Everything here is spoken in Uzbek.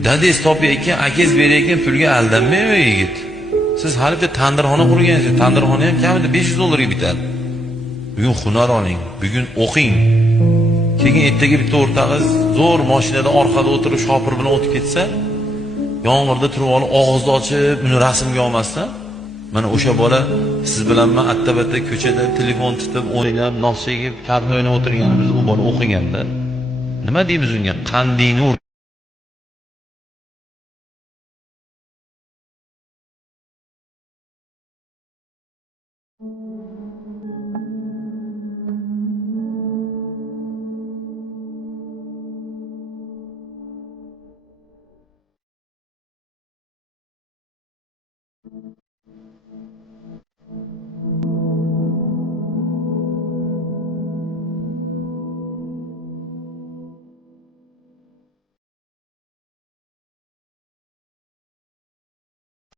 Dadingiz topayotgan, akangiz berayotgan pulga aldanmaymi yigit? Siz hali bitta tandirxona qurgansiz. Tandirxona ham kamida $500 bitadi. Bugun hunar oling, bugun o'qing. Keyin ertaga bitta o'rtag'iz zo'r mashinada orqada o'tirib shopir bilan o'tib ketsa, yomg'irda turib olib og'izni ochib, uni rasmga olmasdan, mana o'sha bola siz bilan men atta-batta ko'chada telefon tutib, o'ynab, nos yeb, karta o'ynab o'tirganimiz u bola o'qiganda. Nima deymiz unga? Qandingni